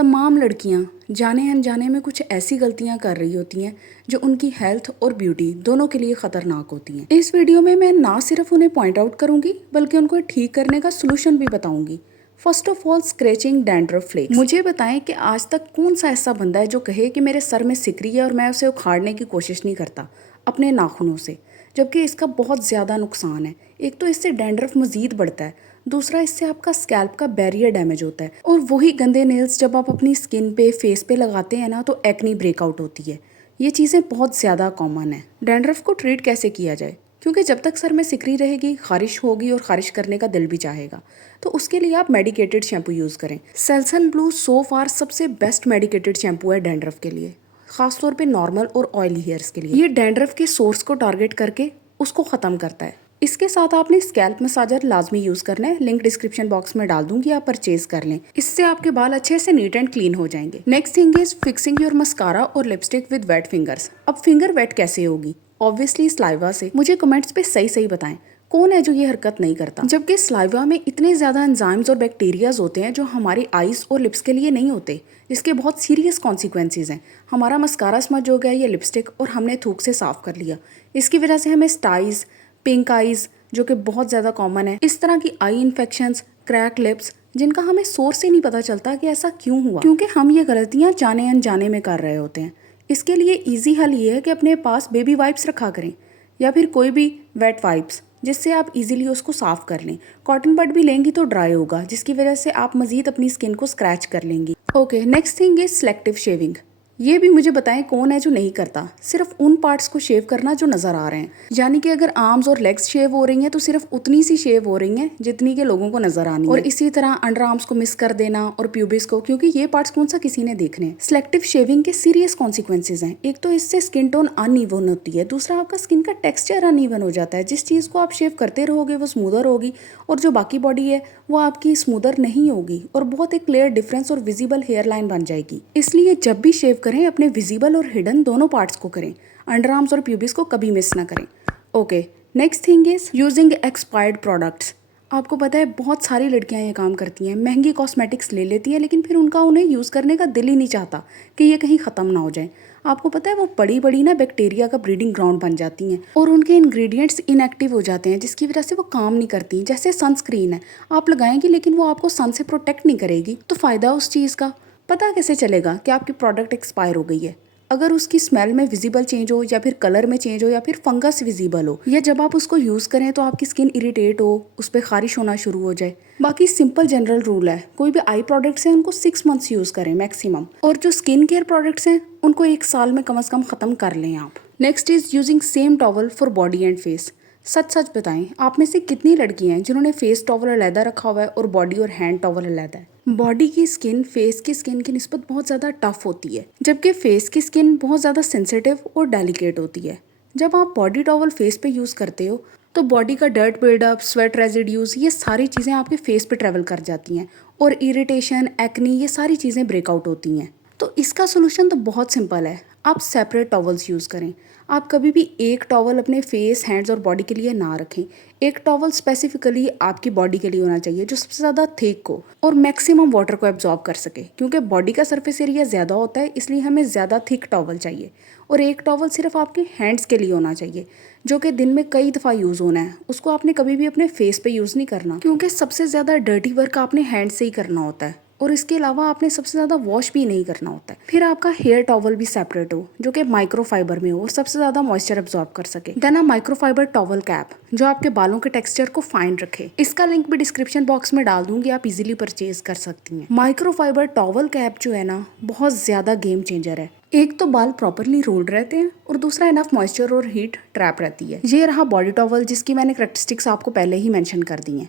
तमाम लड़कियां जाने अनजाने में कुछ ऐसी गलतियां कर रही होती हैं जो उनकी हेल्थ और ब्यूटी दोनों के लिए खतरनाक होती हैं। इस वीडियो में मैं ना सिर्फ उन्हें पॉइंट आउट करूंगी बल्कि उनको ठीक करने का सोल्यूशन भी बताऊंगी। First of all, scratching dandruff flakes. मुझे बताएं कि आज तक कौन सा ऐसा बंदा है जो कहे कि मेरे सर में सिकरी है और मैं उसे उखाड़ने की कोशिश नहीं करता अपने नाखूनों से, जबकि इसका बहुत ज़्यादा नुकसान है। एक तो इससे डैंड्रफ मजीद बढ़ता है, दूसरा इससे आपका स्कैल्प का बैरियर डैमेज होता है, और वही गंदे नेल्स जब आप अपनी स्किन पे फेस पे लगाते हैं ना तो एक्नी ब्रेकआउट होती है। ये चीज़ें बहुत ज़्यादा कॉमन है। डैंड्रफ को ट्रीट कैसे किया जाए, क्योंकि जब तक सर में सिकरी रहेगी खारिश होगी और खारिश करने का दिल भी चाहेगा, तो उसके लिए आप मेडिकेटेड शैम्पू यूज़ करें। सेल्सन ब्लू सो फार सबसे बेस्ट मेडिकेटेड शैम्पू है डैंड्रफ के लिए, खासतौर पे नॉर्मल और ऑयली हेयर्स के लिए। ये डैंड्रफ के सोर्स को टारगेट करके उसको ख़त्म करता है। इसके साथ आपने स्कैल्प मसाजर लाजमी यूज़ करना है। लिंक डिस्क्रिप्शन बॉक्स में डाल दूंगी, आप परचेज कर लें। इससे आपके बाल अच्छे से नीट एंड क्लीन हो जाएंगे। Next thing is fixing your mascara और लिपस्टिक विद वेट फिंगर्स। अब फिंगर वेट कैसे होगी? ऑब्वियसली स्लाइवा से। मुझे कमेंट्स पे सही सही बताएं कौन है जो ये हरकत नहीं करता। जबकि स्लाइवा में इतने ज़्यादा एंजाइम्स और बैक्टीरियाज होते हैं जो हमारी आईज और लिप्स के लिए नहीं होते, जिसके बहुत सीरियस कॉन्सिक्वेंसेज हैं। हमारा मस्कारा स्मज हो गया ये लिपस्टिक और हमने थूक से साफ कर लिया, इसकी वजह से हमें स्टाइज, पिंक आईज जो कि बहुत ज़्यादा कॉमन है, इस तरह की आई इन्फेक्शंस, क्रैक लिप्स, जिनका हमें सोर्स ही नहीं पता चलता कि ऐसा क्यों हुआ, क्योंकि हम ये गलतियाँ जाने अनजाने में कर रहे होते हैं। इसके लिए इजी हल ये है कि अपने पास बेबी वाइप्स रखा करें या फिर कोई भी वेट वाइप्स, जिससे आप इजीली उसको साफ कर लें। कॉटन बड भी लेंगी तो ड्राई होगा, जिसकी वजह से आप मजीद अपनी स्किन को स्क्रैच कर लेंगी। Okay, next thing is selective shaving. ये भी मुझे बताएं कौन है जो नहीं करता। सिर्फ उन पार्ट्स को शेव करना जो नज़र आ रहे हैं, यानी कि अगर आर्म्स और लेग्स शेव हो रही हैं तो सिर्फ उतनी सी शेव हो रही हैं जितनी के लोगों को नजर आनी है। और इसी तरह अंडर आर्म्स को मिस कर देना और प्यूबिस को, क्योंकि ये पार्ट्स कौन सा किसी ने देखने हैं। सिलेक्टिव शेविंग के सीरियस कॉन्सिक्वेंसेज हैं। एक तो इससे स्किन टोन अनइवन होती है, दूसरा आपका स्किन का टेक्सचर अनइवन हो जाता है। जिस चीज़ को आप शेव करते रहोगे वो स्मूदर होगी और जो बाकी बॉडी है वो आपकी स्मूदर नहीं होगी और बहुत एक क्लियर डिफरेंस और विजिबल हेयर लाइन बन जाएगी। इसलिए जब भी शेव करें अपने विजिबल और हिडन दोनों पार्ट्स को करें, अंडर आर्म्स और प्यूबिस को कभी मिस ना करें। Okay, next thing is using expired products. आपको पता है बहुत सारी लड़कियां ये काम करती हैं, महंगी कॉस्मेटिक्स ले लेती हैं लेकिन फिर उनका उन्हें यूज़ करने का दिल ही नहीं चाहता कि ये कहीं ख़त्म ना हो जाए। आपको पता है वो बड़ी बड़ी ना बैक्टीरिया का ब्रीडिंग ग्राउंड बन जाती हैं और उनके इंग्रेडिएंट्स इनएक्टिव हो जाते हैं, जिसकी वजह से वो काम नहीं करती। जैसे सनस्क्रीन है, आप लगाएंगी लेकिन वो आपको सन से प्रोटेक्ट नहीं करेगी, तो फ़ायदा उस चीज़ का पता कैसे चलेगा कि आपकी प्रोडक्ट एक्सपायर हो गई है? अगर उसकी स्मेल में विजिबल चेंज हो या फिर कलर में चेंज हो या फिर फंगस विजिबल हो, या जब आप उसको यूज़ करें तो आपकी स्किन इरिटेट हो, उस पर खारिश होना शुरू हो जाए। बाकी सिंपल जनरल रूल है, कोई भी आई प्रोडक्ट्स हैं उनको 6 मंथ्स यूज़ करें मैक्सिमम, और जो स्किन केयर प्रोडक्ट्स हैं उनको 1 साल में कम से कम ख़त्म कर लें आप। Next is using same towel for body and face. सच सच बताएं, आप में से कितनी लड़कियां हैं जिन्होंने फेस टॉवल अलहदा रखा हुआ है और बॉडी और हैंड टॉवल अलहदा है? बॉडी की स्किन फेस की स्किन की निस्बत बहुत ज़्यादा टफ होती है, जबकि फेस की स्किन बहुत ज़्यादा सेंसिटिव और डेलिकेट होती है। जब आप बॉडी टॉवल फेस पे यूज़ करते हो तो बॉडी का डर्ट बिल्डअप, स्वेट रेजिड्यूज, ये सारी चीज़ें आपके फेस पे ट्रेवल कर जाती हैं और इरिटेशन, एक्नी, ये सारी चीज़ें ब्रेकआउट होती हैं। तो इसका सोल्यूशन तो बहुत सिंपल है, आप सेपरेट टॉवल्स यूज़ करें। आप कभी भी एक टॉवल अपने फेस, हैंड्स और बॉडी के लिए ना रखें। एक टॉवल स्पेसिफिकली आपकी बॉडी के लिए होना चाहिए जो सबसे ज़्यादा थिक हो और मैक्सिमम वाटर को एब्जॉर्ब कर सके, क्योंकि बॉडी का सरफेस एरिया ज़्यादा होता है, इसलिए हमें ज़्यादा थिक टॉवल चाहिए। और एक टॉवल सिर्फ आपके हैंड्स के लिए होना चाहिए, जो कि दिन में कई दफ़ा यूज़ होना है। उसको आपने कभी भी अपने फेस पे यूज़ नहीं करना, क्योंकि सबसे ज़्यादा डर्टी वर्क आपने हैंड से ही करना होता है और इसके अलावा आपने सबसे ज़्यादा वॉश भी नहीं करना होता है। फिर आपका हेयर टॉवल भी सेपरेट हो जो कि माइक्रोफाइबर में हो और सबसे ज़्यादा मॉइस्चर एब्जॉर्ब कर सके। देन अ माइक्रोफाइबर टॉवल कैप जो आपके बालों के टेक्सचर को फाइन रखे। इसका लिंक भी डिस्क्रिप्शन बॉक्स में डाल दूंगी, आप इजीली परचेज कर सकती हैं। माइक्रोफाइबर टॉवल कैप जो है ना बहुत ज़्यादा गेम चेंजर है। एक तो बाल प्रॉपरली रोल्ड रहते हैं और दूसरा इनफ मॉइस्चर और हीट ट्रैप रहती है। ये रहा बॉडी टॉवल जिसकी मैंने करैक्टरिस्टिक्स आपको पहले ही मेंशन कर दी हैं।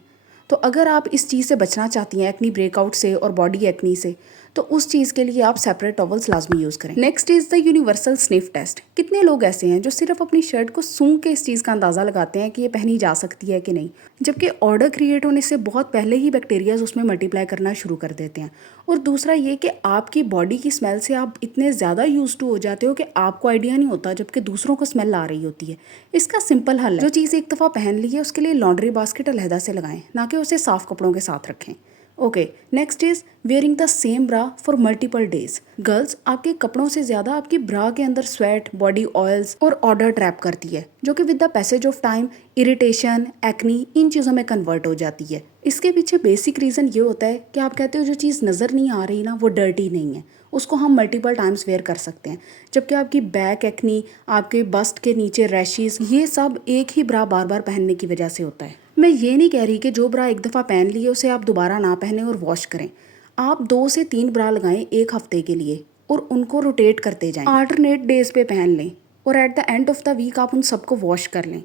तो अगर आप इस चीज़ से बचना चाहती हैं, एक्नी ब्रेकआउट से और बॉडी एक्नी से, तो उस चीज़ के लिए आप सेपरेट टॉवल्स लाजमी यूज़ करें। Next is the universal sniff test. कितने लोग ऐसे हैं जो सिर्फ अपनी शर्ट को सूंघ के इस चीज़ का अंदाज़ा लगाते हैं कि ये पहनी जा सकती है कि नहीं, जबकि ऑर्डर क्रिएट होने से बहुत पहले ही बैक्टीरियाज उसमें मल्टीप्लाई करना शुरू कर देते हैं। और दूसरा ये कि आपकी बॉडी की स्मेल से आप इतने ज़्यादा यूज टू हो जाते हो कि आपको आइडिया नहीं होता, जबकि दूसरों को स्मेल आ रही होती है। इसका सिंपल हल है, जो चीज़ एक दफ़ा पहन ली है उसके लिए लॉन्ड्री बास्केट अलहदा से लगाएं, ना कि उसे साफ कपड़ों के साथ रखें। Okay, next is wearing the same bra for multiple days. Girls, आपके कपड़ों से ज्यादा आपकी ब्रा के अंदर स्वेट, बॉडी ऑयल्स और ऑर्डर ट्रैप करती है, जो कि with the passage of time irritation, acne, इन चीज़ों में कन्वर्ट हो जाती है। इसके पीछे बेसिक रीज़न ये होता है कि आप कहते हो जो चीज़ नज़र नहीं आ रही ना वो डर्टी नहीं है, उसको हम मल्टीपल टाइम्स वेयर कर सकते हैं, जबकि आपकी बैक एक्नी, आपके बस्ट के नीचे रैशेस, ये सब एक ही ब्रा बार बार पहनने की वजह से होता है। मैं ये नहीं कह रही कि जो ब्रा एक दफ़ा पहन लिए उसे आप दोबारा ना पहने और वॉश करें। आप 2 से 3 ब्रा लगाएं एक हफ्ते के लिए और उनको रोटेट करते जाएं, अल्टरनेट डेज पे पहन लें और at the end of the week आप उन सबको वॉश कर लें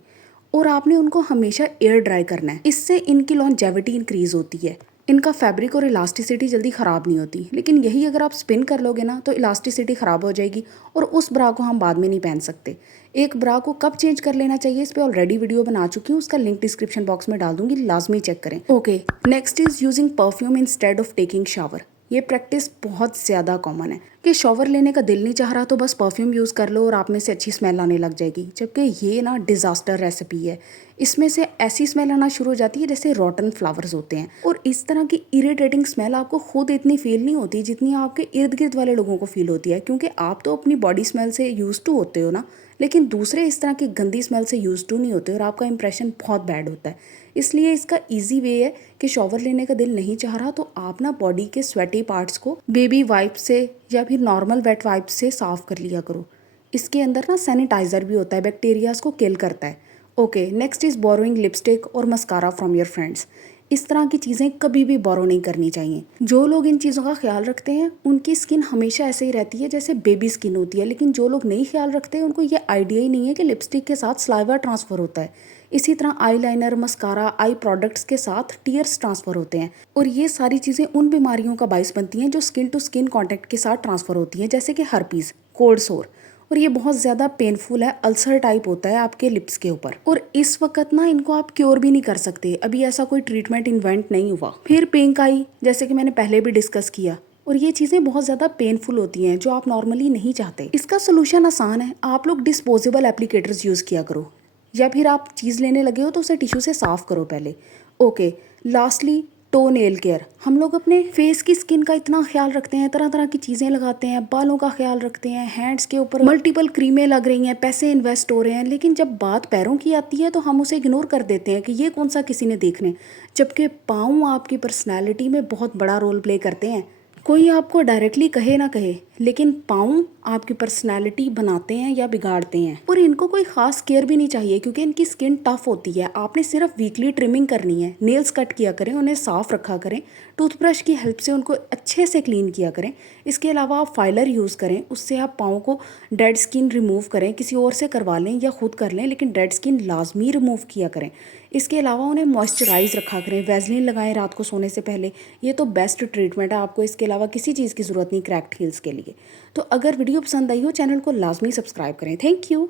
और आपने उनको हमेशा एयर ड्राई करना है। इससे इनकी लॉन्जेविटी इंक्रीज होती है, इनका फैब्रिक और इलास्टिसिटी जल्दी ख़राब नहीं होती। लेकिन यही अगर आप स्पिन कर लोगे ना तो इलास्टिसिटी ख़राब हो जाएगी और उस ब्रा को हम बाद में नहीं पहन सकते। एक ब्रा को कब चेंज कर लेना चाहिए इस पर ऑलरेडी वीडियो बना चुकी हूँ, उसका लिंक डिस्क्रिप्शन बॉक्स में डाल दूंगी, लाजमी चेक करें। Okay, next is using perfume instead of taking shower. ये प्रैक्टिस बहुत ज़्यादा कॉमन है कि शॉवर लेने का दिल नहीं चाह रहा तो बस परफ्यूम यूज़ कर लो और आप में से अच्छी स्मेल आने लग जाएगी, जबकि ये ना डिज़ास्टर रेसिपी है। इसमें से ऐसी स्मेल आना शुरू हो जाती है जैसे रॉटन फ्लावर्स होते हैं, और इस तरह की इरिटेटिंग स्मेल आपको खुद इतनी फील नहीं होती जितनी आपके इर्द गिर्द वाले लोगों को फील होती है, क्योंकि आप तो अपनी बॉडी स्मेल से यूज टू होते हो ना, लेकिन दूसरे इस तरह की गंदी स्मेल से यूज टू नहीं होते और आपका इंप्रेशन बहुत बैड होता है। इसलिए इसका ईजी वे है कि शॉवर लेने का दिल नहीं चाह रहा तो आप ना बॉडी के स्वेटी पार्ट्स को बेबी वाइप से या फिर नॉर्मल वेट वाइप से साफ कर लिया करो। इसके अंदर ना सैनिटाइजर भी होता है, बैक्टीरियाज को किल करता है। Okay, next is borrowing lipstick और मस्कारा फ्रॉम योर फ्रेंड्स। इस तरह की चीज़ें कभी भी बोरो नहीं करनी चाहिए। जो लोग इन चीज़ों का ख्याल रखते हैं उनकी स्किन हमेशा ऐसे ही रहती है जैसे बेबी स्किन होती है, लेकिन जो लोग नहीं ख्याल रखते उनको ये आइडिया ही नहीं है कि लिपस्टिक के साथ सलाइवा ट्रांसफ़र होता है। इसी तरह आईलाइनर, मस्कारा, आई प्रोडक्ट्स के साथ टीयर्स ट्रांसफ़र होते हैं, और ये सारी चीज़ें उन बीमारियों का बाइस बनती हैं जो स्किन टू स्किन कॉन्टैक्ट के साथ ट्रांसफ़र होती हैं, जैसे कि हर्पीज़, कोल्ड सोर, और ये बहुत ज़्यादा पेनफुल है, अल्सर टाइप होता है आपके लिप्स के ऊपर, और इस वक्त ना इनको आप क्योर भी नहीं कर सकते, अभी ऐसा कोई ट्रीटमेंट इन्वेंट नहीं हुआ। फिर पिंक आई, जैसे कि मैंने पहले भी डिस्कस किया, और ये चीज़ें बहुत ज़्यादा पेनफुल होती हैं जो आप नॉर्मली नहीं चाहते। इसका सोल्यूशन आसान है, आप लोग डिस्पोजेबल एप्लीकेटर्स यूज़ किया करो, या फिर आप चीज़ लेने लगे हो तो उसे टिश्यू से साफ़ करो पहले। Okay, lastly toe nail care. हम लोग अपने फेस की स्किन का इतना ख्याल रखते हैं, तरह तरह की चीज़ें लगाते हैं, बालों का ख्याल रखते हैं, हैंड्स के ऊपर मल्टीपल क्रीमें लग रही हैं, पैसे इन्वेस्ट हो रहे हैं, लेकिन जब बात पैरों की आती है तो हम उसे इग्नोर कर देते हैं कि ये कौन सा किसी ने देखने, जबकि पाँव आपकी पर्सनैलिटी में बहुत बड़ा रोल प्ले करते हैं। कोई आपको डायरेक्टली कहे ना कहे, लेकिन पाँव आपकी पर्सनैलिटी बनाते हैं या बिगाड़ते हैं, और इनको कोई खास केयर भी नहीं चाहिए क्योंकि इनकी स्किन टफ होती है। आपने सिर्फ वीकली ट्रिमिंग करनी है, नेल्स कट किया करें, उन्हें साफ रखा करें, टूथब्रश की हेल्प से उनको अच्छे से क्लीन किया करें। इसके अलावा आप फाइलर यूज़ करें, उससे आप पाँव को डेड स्किन रिमूव करें, किसी और से करवा लें या खुद कर लें, लेकिन डेड स्किन लाजमी रिमूव किया करें। इसके अलावा उन्हें मॉइस्चराइज रखा करें, वैसलीन लगाएं रात को सोने से पहले, ये तो बेस्ट ट्रीटमेंट है। आपको इसके अलावा किसी चीज़ की ज़रूरत नहीं क्रैक्ड हील्स के लिए। तो अगर वीडियो पसंद आई हो, चैनल को लाजमी सब्सक्राइब करें। Thank you.